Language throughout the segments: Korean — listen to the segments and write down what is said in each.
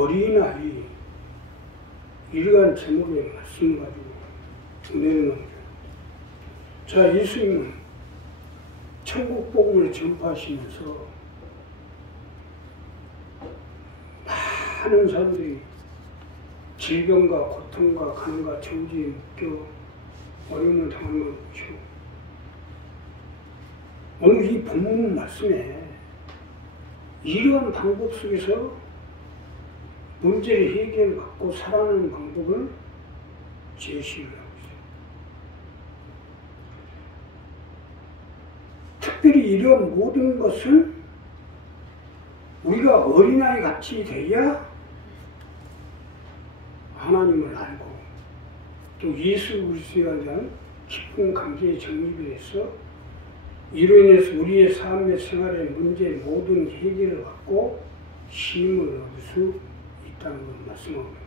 어린아이 이러한 제목의 말씀을 가지고 은혜를 나누죠. 자, 예수님은 천국 복음을 전파하시면서 많은 사람들이 질병과 고통과 가난과 저주에 묶여 어려움을 당하는 것이고, 오늘 이 본문 말씀에 이러한 방법 속에서 문제를 해결받고 살아가는 방법을 제시를 하고 있어요. 특별히 이런 모든 것은 우리가 어린아이 같이 돼야 하나님을 알고 또 예수 그리스도에 대한 깊은 관계에 정립이 돼서 이로 인해서 우리의 삶의 생활의 문제 모든 해결을 받고 힘을 얻을 수 있다는 걸 말씀합니다.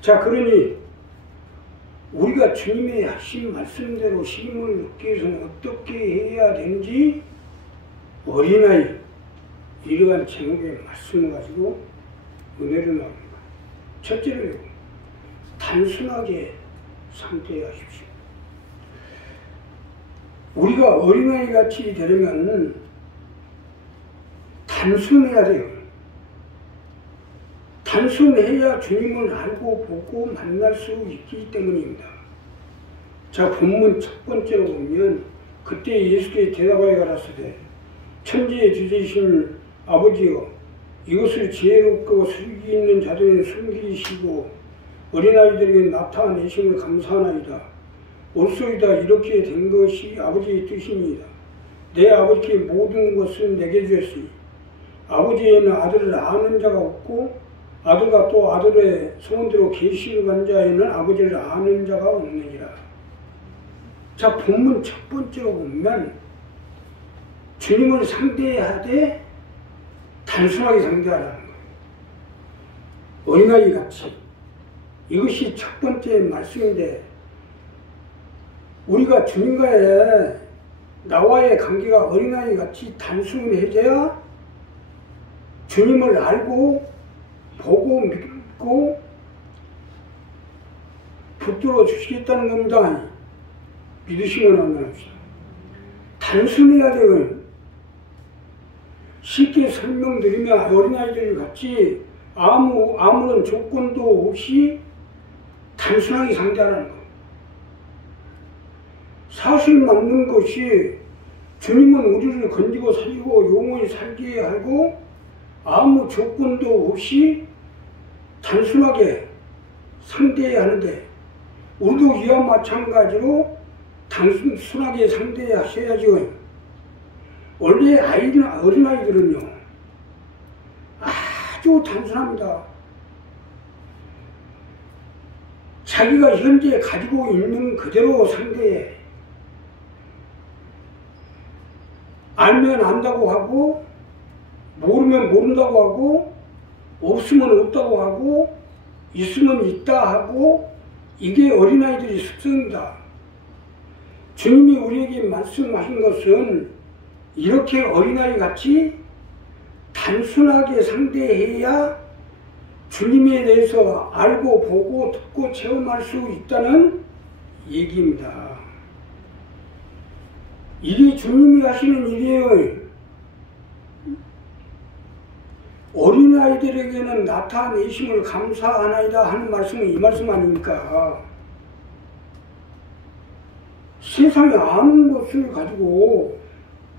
자, 그러니 우리가 주님의 하신 말씀대로 힘을 얻기 위해서는 어떻게 해야 되는지 어린아이 이러한 제목의 말씀을 가지고 은혜를 나옵니다. 첫째로 단순하게 상대하십시오. 우리가 어린아이 같이 되려면 단순해야 돼요. 단순해야 주님을 알고 보고 만날 수 있기 때문입니다. 자, 본문 첫 번째로 보면 그때 예수께 대답하여 가라사대 천지의 주제이신 아버지여, 이것을 지혜롭고 슬기 있는 자들은 숨기시고 어린아이들에게 나타내심을 감사하나이다. 옳소이다. 이렇게 된 것이 아버지의 뜻이니이다. 내 아버지께 모든 것을 내게 주었으니 아버지에는 아들을 아는 자가 없고 아들과 또 아들의 소원대로 계시를 간 자에는 아버지를 아는 자가 없느니라. 자, 본문 첫 번째로 보면 주님을 상대해야 돼. 단순하게 상대하라는 거예요. 어린아이 같이. 이것이 첫 번째 말씀인데, 우리가 주님과의 나와의 관계가 어린아이 같이 단순해져야 주님을 알고 보고 믿고 붙들어 주시겠다는 겁니다. 믿으시면 안 합시다. 단순해야 돼요. 쉽게 설명드리면 어린아이들 같이 아무런 조건도 없이 단순하게 상대하라는 거예요. 사실 맞는 것이 주님은 우리를 건지고 살리고 영원히 살게 하고 아무 조건도 없이 단순하게 상대해야 하는데, 우리도 이와 마찬가지로 단순하게 상대하셔야죠. 원래 어린아이들은요 아주 단순합니다. 자기가 현재 가지고 있는 그대로 상대해. 알면 안다고 하고 모르면 모른다고 하고 없으면 없다고 하고 있으면 있다 하고, 이게 어린아이들의 습성입니다. 주님이 우리에게 말씀하신 것은 이렇게 어린아이 같이 단순하게 상대해야 주님에 대해서 알고 보고 듣고 체험할 수 있다는 얘기입니다. 이게 주님이 하시는 일이에요. 어린아이들에게는 나타내심을 감사하나이다 하는 말씀은 이 말씀 아닙니까? 세상에 아는 것을 가지고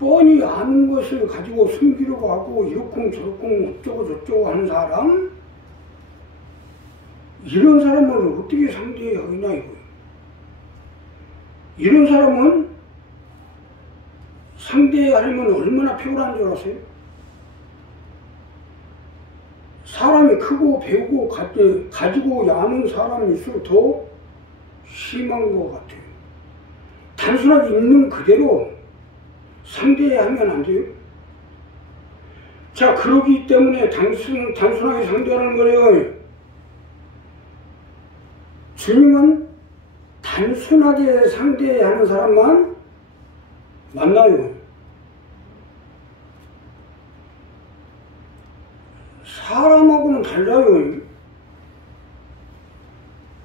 뻔히 아는 것을 가지고 숨기려고 하고 이렇쿵 저렇쿵 어쩌고 저쩌고 하는 사람, 이런 사람을 어떻게 상대해야 하냐 이거예요. 이런 사람은 상대하려면 얼마나 피곤한 줄 아세요? 사람이 크고 배우고 가지고 아는 사람일수록 더 심한 것 같아요. 단순하게 있는 그대로 상대하면 안 돼요. 자, 그러기 때문에 단순하게 상대하는 거예요. 주님은 단순하게 상대하는 사람만 만나요. 사람하고는 달라요.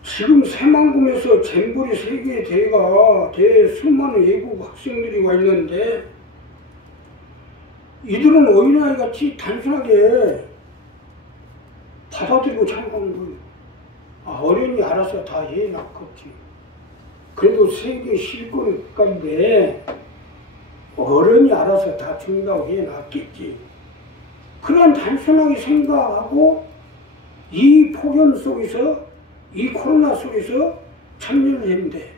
지금 새만금에서 잼버리 세계대회가 수많은 외국 학생들이 와 있는데 이들은 어린아이 같이 단순하게 받아들이고 참가하는 거예요. 어른이 알아서 다 해놨겠지. 그래도 세계 실권까지인데 어른이 알아서 다 준다고 해놨겠지. 그런 단순하게 생각하고 이 폭염 속에서 이 코로나 속에서 참여를 했는데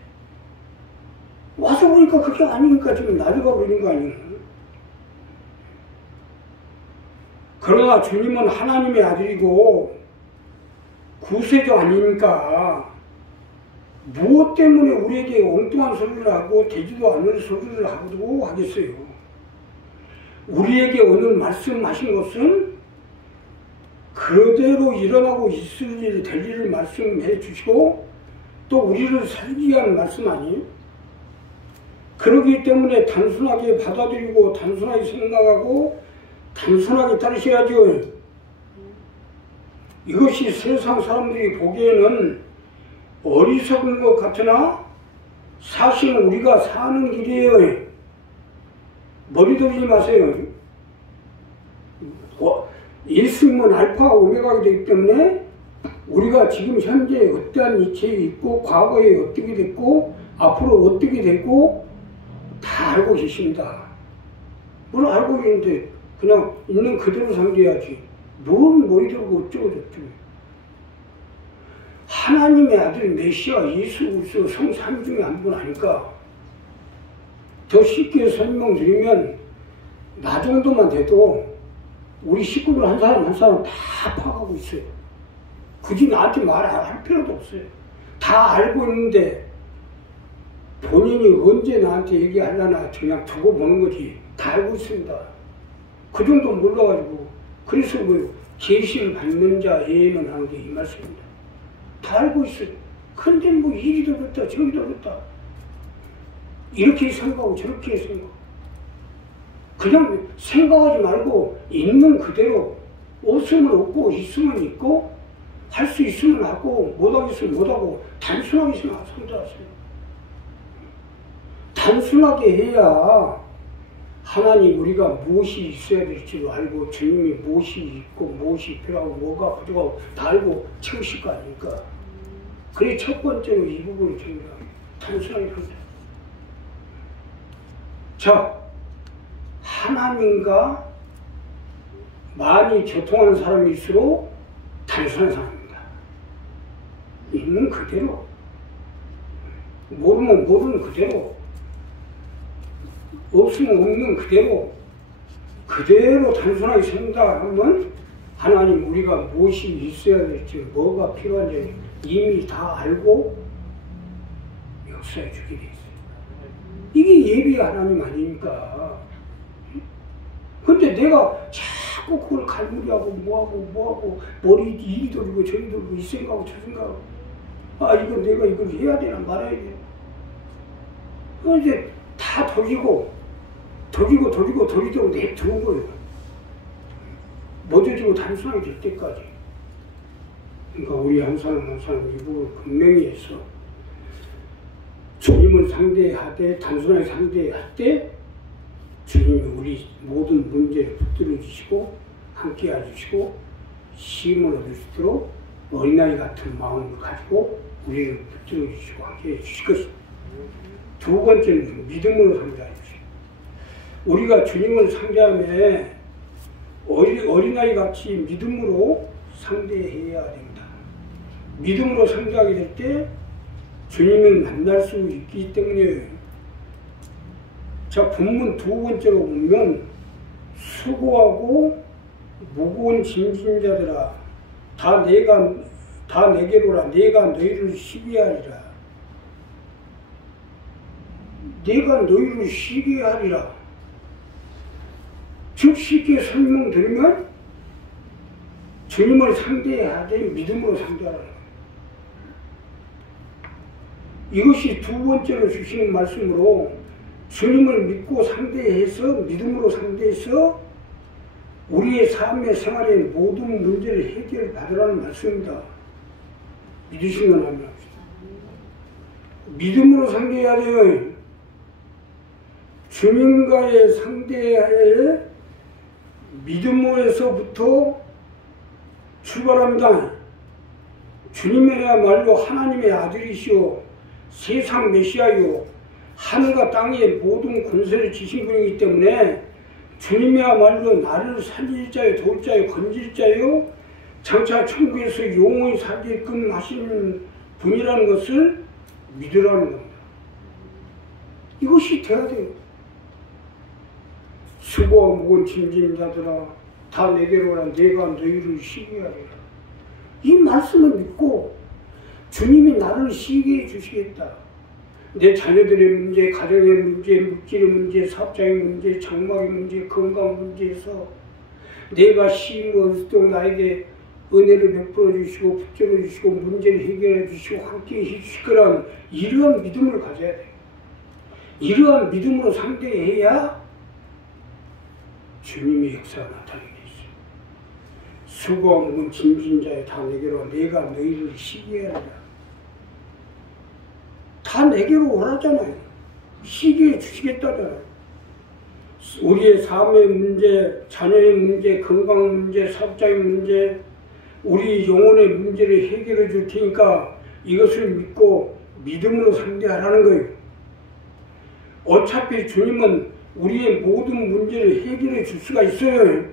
와서 보니까 그게 아니니까 지금 나이가 버리는 거 아니에요. 그러나 주님은 하나님의 아들이고 구세주 아니니까 무엇 때문에 우리에게 엉뚱한 소리를 하고 되지도 않을 소리를 하고 하겠어요. 우리에게 오늘 말씀하신 것은 그대로 일어나고 있을 일, 될 일을 말씀해 주시고 또 우리를 살기 위한 말씀 아니에요? 그러기 때문에 단순하게 받아들이고 단순하게 생각하고 단순하게 따르셔야죠. 이것이 세상 사람들이 보기에는 어리석은 것 같으나 사실은 우리가 사는 길이에요. 머리 돌리지 마세요. 예수님은 알파와 오메가가 되기 때문에 우리가 지금 현재 어떠한 이치에 있고 과거에 어떻게 됐고 앞으로 어떻게 되고 다 알고 계십니다. 뭘 알고 계는데 그냥 있는 그대로 상대해야지. 뭔 머리 들고 어쩌고 저쩌고. 하나님의 아들 메시아 예수 그리스도 성삼 중에 한 분 아니까. 더 쉽게 설명드리면 나 정도만 돼도 우리 식구들 한 사람 한 사람 다 파악하고 있어요. 굳이 나한테 말할 필요도 없어요. 다 알고 있는데 본인이 언제 나한테 얘기하려나 그냥 두고 보는 거지. 다 알고 있습니다. 그 정도 몰라가지고 그래서 뭐 계시를 받는 자 예는 하는 게 이 말씀입니다. 다 알고 있어요. 근데 뭐 이리도 그렇다 저리도 그렇다 이렇게 생각하고 저렇게 생각하고 그냥 생각하지 말고 있는 그대로 없으면 없고 있으면 있고 할 수 있으면 하고 못하겠으면 못하고 단순하게 생각하세요. 단순하게 해야 하나님 우리가 무엇이 있어야 될지를 알고 주님이 무엇이 있고 무엇이 필요하고 뭐가 부족하고 다 알고 채우실 거 아닙니까? 그래 첫 번째로 이 부분을 정리합니다. 단순하게 합니다. 자, 하나님과 많이 교통하는 사람일수록 단순한 사람입니다. 있는 그대로 모르면 모르는 그대로 없으면 없는 그대로 단순하게 생각하면 하나님 우리가 무엇이 있어야 될지 뭐가 필요한지 이미 다 알고 역사해 주게 돼 있어요. 이게 예비 하나님 아닙니까? 근데 내가 자꾸 그걸 갈무리하고 뭐하고 머리 이리 돌리고 저리 돌리고 이 생각하고 저 생각하고 이거 내가 이걸 해야 되나 말아야 되나 이제 다 돌리고 내두는 거예요. 못해지고 단순하게 될 때까지. 그러니까 우리 한 사람 이 부분을 분명히 해서 주님을 상대하되 단순하게 상대할 때 주님이 우리 모든 문제를 붙들어 주시고 함께 해주시고 힘을 얻을 수 있도록 어린아이 같은 마음을 가지고 우리를 붙들어 주시고 함께 해주실 것입니다. 두 번째는 믿음으로 상대해 주시고 우리가 주님을 상대하며 어린아이 같이 믿음으로 상대해야 됩니다. 믿음으로 상대하게 될 때 주님을 만날 수 있기 때문에 자, 본문 두 번째로 보면 수고하고 무거운 짐진 자들아 다 내게로라 내가 너희를 쉬게 하리라. 내가 너희를 쉬게 하리라. 즉 쉽게 설명드리면 주님을 상대해야 돼. 믿음으로 상대하라는 거예요. 이것이 두 번째로 주시는 말씀으로 주님을 믿고 상대해서 믿음으로 상대해서 우리의 삶의 생활의 모든 문제를 해결받으라는 말씀입니다. 믿으시면 합니다. 믿음으로 상대해야 돼요. 주님과의 상대에 믿음으로서부터 출발합니다. 주님이야말로 하나님의 아들이시오 세상 메시아요 하늘과 땅의 모든 권세를 지신 분이기 때문에 주님이야말로 나를 살릴 자요 도울 자요 건질 자요 장차 천국에서 영원히 살게끔 하시는 분이라는 것을 믿으라는 겁니다. 이것이 돼야 돼요. 수고와 무거운 짐진 자들아 다 내게로 오라 내가 너희를 쉬게 하리라. 이 말씀을 믿고 주님이 나를 쉬게 해 주시겠다. 내 자녀들의 문제, 가정의 문제, 물질의 문제, 사업장의 문제, 정막의 문제, 건강 문제에서 내가 쉬임을 얻도록 나에게 은혜를 베풀어 주시고 붙들어 주시고 문제를 해결해 주시고 함께 해 주실 거란 이러한 믿음을 가져야 돼요. 이러한 믿음으로 상대해야 주님의 역사가 나타나게 있어요. 수고와 무거운 짐진 자여 다 내게로 내가 너희를 쉬게 하리라. 다 내게로 오라잖아요. 쉬게 해 주시겠다잖아요. 우리의 삶의 문제, 자녀의 문제, 건강 문제, 사업장의 문제, 우리 영혼의 문제를 해결해 줄 테니까 이것을 믿고 믿음으로 상대하라는 거예요. 어차피 주님은 우리의 모든 문제를 해결해 줄 수가 있어요.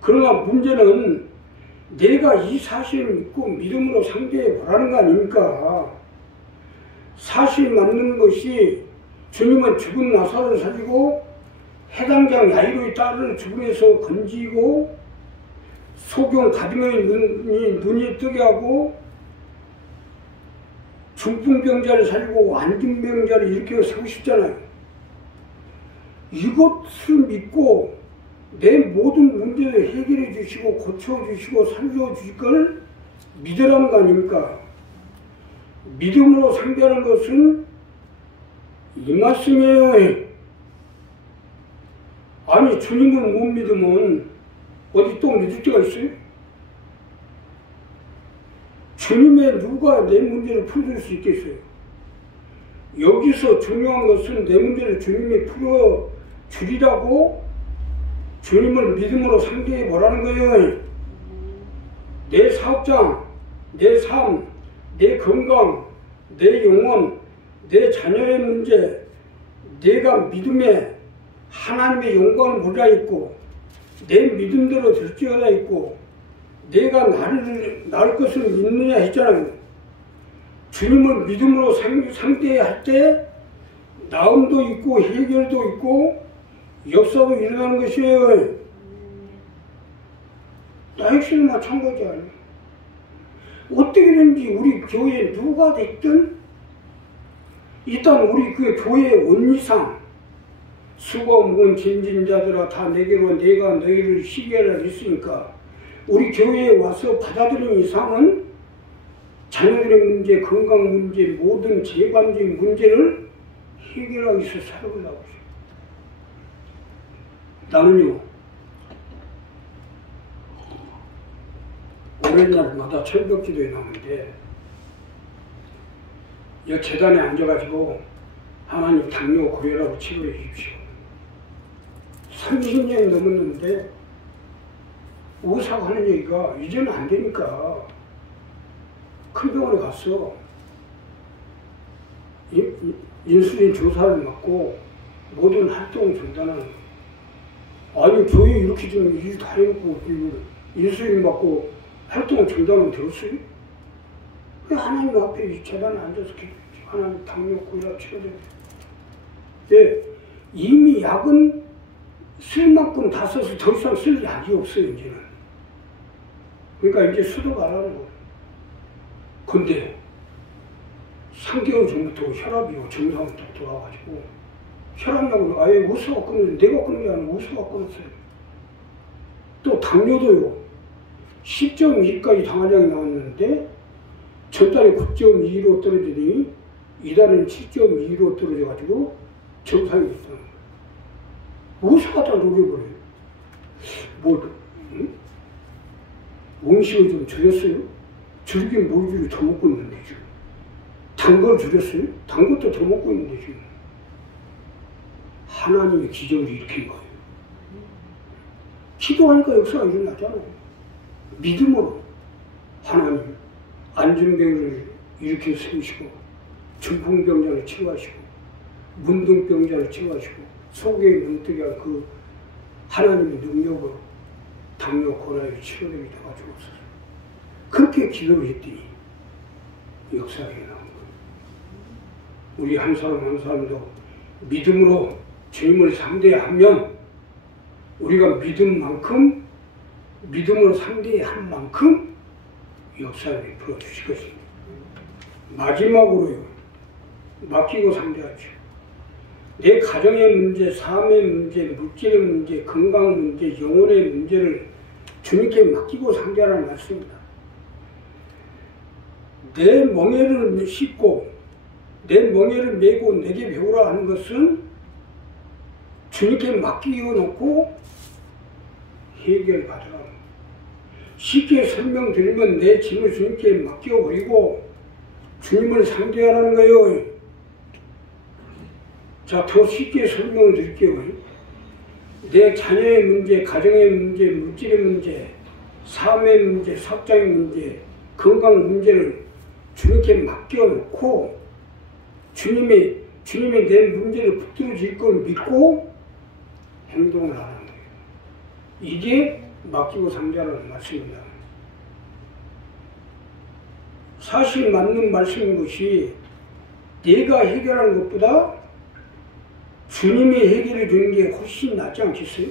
그러나 문제는 내가 이 사실을 믿고 믿음으로 상대해 보라는 거 아닙니까? 사실 맞는 것이 주님은 죽은 나사로를 살리고 해당장 야이로의 딸을 죽음에서 건지고 소경 가증의 눈이 뜨게 하고 중풍병자를 살리고 완증병자를 일으켜 세우고 싶잖아요. 이것을 믿고 내 모든 문제를 해결해 주시고 고쳐주시고 살려주실 걸 믿으라는 거 아닙니까? 믿음으로 상대하는 것은 이 말씀이에요. 아니 주님을 못 믿으면 어디 또 믿을 데가 있어요? 주님의 누가 내 문제를 풀어줄 수 있겠어요? 여기서 중요한 것은 내 문제를 주님이 풀어주리라고 주님을 믿음으로 상대해 보라는 거예요. 내 사업장, 내 삶, 내 건강, 내 영혼, 내 자녀의 문제, 내가 믿음에 하나님의 영광을 몰라 있고 내 믿음대로 될지어다 있고 내가 나를 것을 믿느냐 했잖아요. 주님을 믿음으로 상대할 때 나음도 있고 해결도 있고 역사도 일어나는 것이에요. 나 역시도 마찬가지 아니에요. 어떻게든지 우리 교회에 누가 됐든 일단 우리 그 교회의 원리상 수고 무거운 짐진 자들아 다 내게로 내가 너희를 쉬게 하라 했으니까 우리 교회에 와서 받아들인 이상은 자녀들의 문제, 건강 문제, 모든 재반적인 문제를 해결하기 위해서 살아보려고 해요. 나는요 오랜 날마다 철벽기도에 나오는데 이 재단에 앉아가지고 하나님 당뇨 고혈압을 치료해 주십시오. 30년이 넘었는데 의사가 하는 얘기가 이제는 안 되니까 큰 병원에 갔어. 인슐린 주사를 맞고 모든 활동을 중단하는 거야. 아니 교회 이렇게 좀 일 다 해놓고 인슐린 맞고 활동을 중단하면 되겠어요? 하나님 앞에 이 재단에 앉아서 하나님 당뇨 고혈압 치료돼. 네, 이미 약은 쓸 만큼 다 써서 더 이상 쓸 약이 없어요 이제는. 그러니까 이제 수도 가라는 거예요. 근데 3개월 전부터 혈압이 정상으로 딱 돌아와가지고 혈압약을 아예 의사가 끊었는데 내가 끊은 게 아니라 의사가 끊었어요. 또 당뇨도요. 10.2까지 당화량이 나왔는데 전달에 9.2로 떨어지더니 이달에는 7.2로 떨어져가지고 정상이 됐다는 거예요. 의사가 다 녹여버려요. 뭐 응? 음식을 좀 줄였어요? 줄긴 뭘 줄여 더 먹고 있는데 지금. 단 걸 줄였어요? 단 것도 더 먹고 있는데 지금. 하나님의 기적을 일으킨 거예요. 기도하니까 역사가 일어나잖아요. 믿음으로 하나님 안전병을 일으켜 세우시고 중풍병자를 치유하시고 문둥병자를 치유하시고 속에 눈뜨게 그 하나님의 능력으로 당뇨 고나를 치료되게 도와주옵소서. 그렇게 기도를 했더니 역사가 일어난 거예요. 우리 한 사람 한 사람도 믿음으로 주님을 상대하면 우리가 믿음만큼 믿음으로 상대한 만큼 역사를 베풀어 주실 것입니다. 마지막으로요. 맡기고 상대하죠. 내 가정의 문제, 삶의 문제, 물질의 문제, 건강 문제, 영혼의 문제를 주님께 맡기고 상대하라는 말씀입니다. 내 멍에를 싣고 내 멍에를 메고 내게 배우라 하는 것은 주님께 맡기고 놓고 해결받으라. 쉽게 설명드리면 내 짐을 주님께 맡겨버리고 주님을 상대하라는 거예요. 자, 더 쉽게 설명을 드릴게요. 내 자녀의 문제, 가정의 문제, 물질의 문제, 삶의 문제, 사적인 문제, 건강 문제를 주님께 맡겨놓고 주님이 내 문제를 붙들어 줄 걸 믿고 행동을 하는 거예요. 이게 맡기고 상대하라는 말씀입니다. 사실 맞는 말씀인 것이 내가 해결하는 것보다 주님이 해결해 주는 게 훨씬 낫지 않겠어요?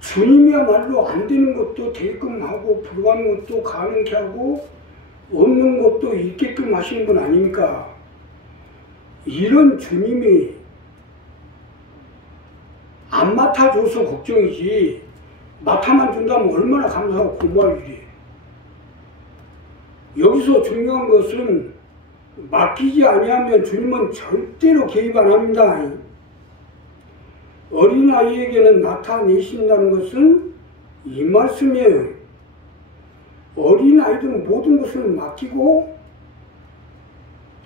주님이야말로 안 되는 것도 되게끔 하고 불가능한 것도 가능케 하고 없는 것도 있게끔 하시는 분 아닙니까? 이런 주님이 안 맡아줘서 걱정이지 맡아만 준다면 얼마나 감사하고 고마울 일이에요. 여기서 중요한 것은 맡기지 아니하면 주님은 절대로 개입 안 합니다. 어린아이에게는 나타내신다는 것은 이 말씀이에요. 어린아이들은 모든 것을 맡기고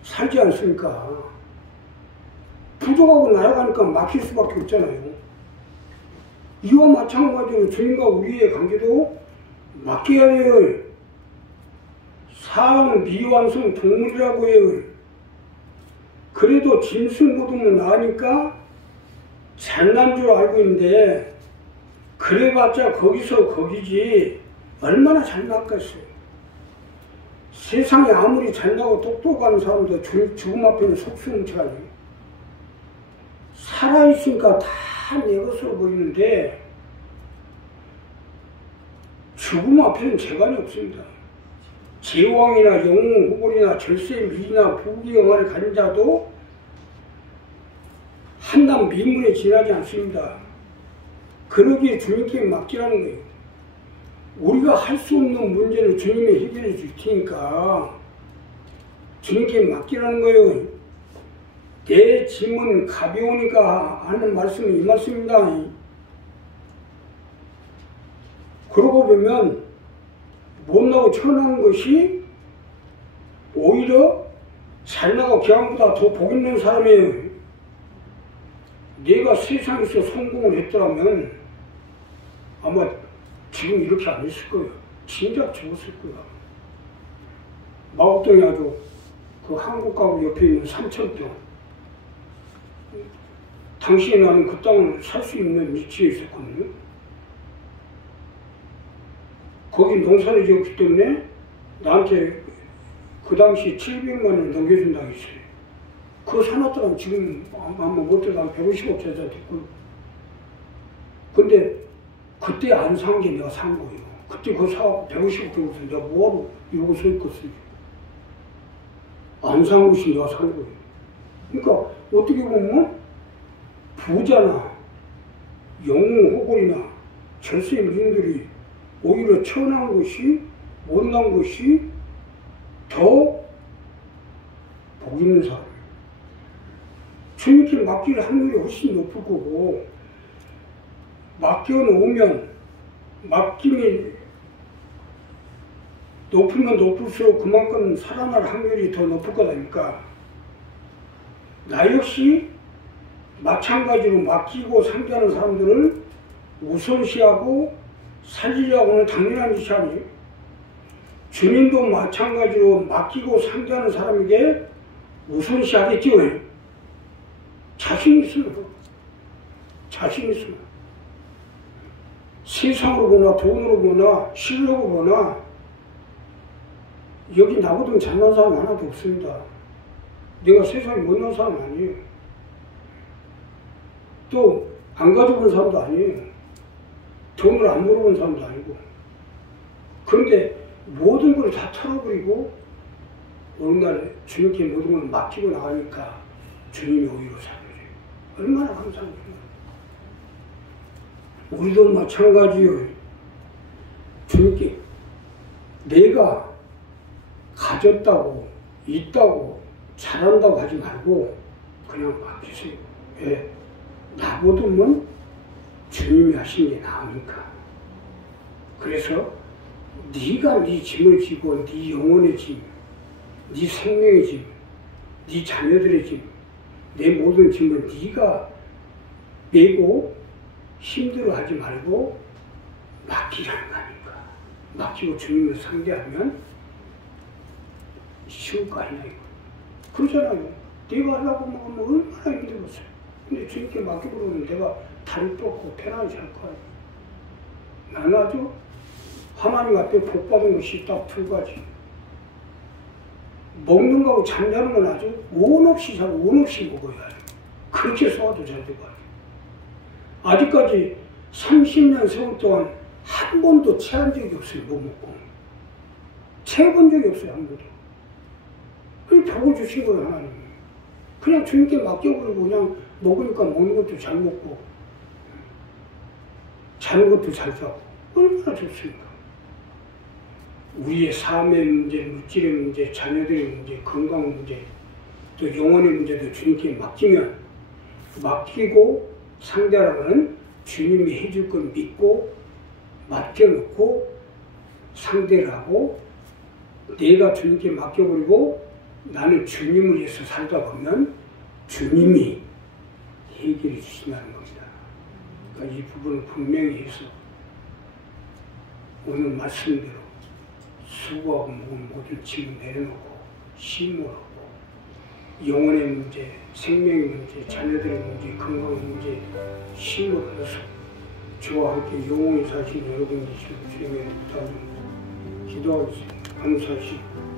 살지 않습니까? 부족하고 나아가니까 맡길 수밖에 없잖아요. 이와 마찬가지로 주님과 우리의 관계도 맡겨야 돼요. 사람 미완성 동물이라고 해요. 그래도 짐승보다는 나으니까 잘난 줄 알고 있는데 그래봤자 거기서 거기지 얼마나 잘났겠어요. 세상에 아무리 잘나고 똑똑한 사람도 죽음 앞에는 속수무책하네요. 살아있으니까 다 내 것으로 보이는데 죽음 앞에는 재간이 없습니다. 제왕이나 영웅, 호골이나 절세, 미나 부귀영화를 가진 자도 한낱 미문에 지나지 않습니다. 그러기에 주님께 맡기라는 거예요. 우리가 할 수 없는 문제를 주님이 해결해 줄 테니까 주님께 맡기라는 거예요. 내 짐은 가벼우니까 하는 말씀은 이 말씀입니다. 그러고 보면 못나고 천한 것이 오히려 잘나고 기왕보다 더 복 있는 사람이에요. 내가 세상에서 성공을 했더라면 아마 지금 이렇게 안 했을 거예요. 진작 죽었을 거야. 마곡동에 아주 그 한국가구 옆에 있는 삼천평. 당시에 나는 그 땅을 살 수 있는 위치에 있었거든요. 거기 농사를 지었기 때문에 나한테 그 당시 700만 원을 넘겨준다고 했어요. 그거 사놨더라면 지금 아마 못해도 한 150억짜리 됐고요. 근데 그때 안 산 게 내가 산 거예요. 그때 그거 사갖고 150억 주고서 내가 뭐하러 이러고 서 있겠어요. 안 산 것이 내가 산 거예요. 그러니까 어떻게 보면 부자나 영웅 호골이나 절세 미인들이 오히려 천한 것이 못난 것이 더 복 있는 사람. 주님께 맡길 확률이 훨씬 높을 거고 맡겨놓으면 맡김이 높으면 높을수록 그만큼 살아날 확률이 더 높을 거다니까. 나 역시 마찬가지로 맡기고 상대하는 사람들을 우선시하고 살리려고는 당연한 짓이 아니에요. 주님도 마찬가지로 맡기고 상대하는 사람에게 우선시하겠죠. 자신 있으면. 자신 있으면. 세상으로 보나 돈으로 보나 실력으로 보나 여기 나보다 잘난 사람 하나도 없습니다. 내가 세상에 못난 사람 아니에요. 또 안 가져본 사람도 아니에요. 돈을 안 벌어본 사람도 아니고. 그런데 모든 걸 다 털어버리고 어느 날 주님께 모든 걸 맡기고 나가니까 주님이 오히려 살려줘요. 얼마나 감사해요. 우리도 마찬가지요. 주님께 내가 가졌다고 있다고 잘한다고 하지 말고 그냥 맡기세요. 왜? 나보다는 주님이 하신 게 나으니까. 그래서 네가 네 짐을 지고 네 영혼의 짐, 네 생명의 짐, 네 자녀들의 짐, 내 모든 짐을 네가 메고 힘들어하지 말고 맡기라는 거니까. 맡기고 주님을 상대하면 쉬울 거 아니냐 이거. 그러잖아요. 내가 하려고 하면 얼마나 힘들었어요. 근데 주님께 맡겨버리면 내가 다리 뻗고 편안히 잘 거예요. 나는 아주 하나님 앞에 복 받은 것이 딱 두 가지. 먹는 거하고 잠자는 건 아주 원 없이 자고 원 없이 먹어야 해요. 그렇게 소화도 잘 되고 해요. 아직까지 30년 세월 동안 한 번도 체한 적이 없어요. 못 먹고. 체해본 적이 없어요. 한 번도. 그냥 복을 주신 거예요. 하나님이. 그냥 주님께 맡겨버리고 그냥 먹으니까 먹는 것도 잘 먹고 자는 것도 잘 자고 얼마나 좋습니까? 우리의 삶의 문제, 물질의 문제, 자녀들의 문제, 건강 문제, 또 영혼의 문제도 주님께 맡기면 맡기고 상대하라고는 주님이 해줄 걸 믿고 맡겨놓고 상대를 하고 내가 주님께 맡겨버리고 나는 주님을 위해서 살다 보면 주님이 해결해 주신다는 겁니다. 그러니까 이 부분을 분명히 해서 오늘 말씀대로 수고하고 모든 짐을 내려놓고 심으라고 영혼의 문제, 생명의 문제, 자녀들의 문제, 건강의 문제 심으로 넣어서 저와 함께 영원히 사신 여러분 되시고 주님의 부탁을 기도하겠습니다. 감사하시고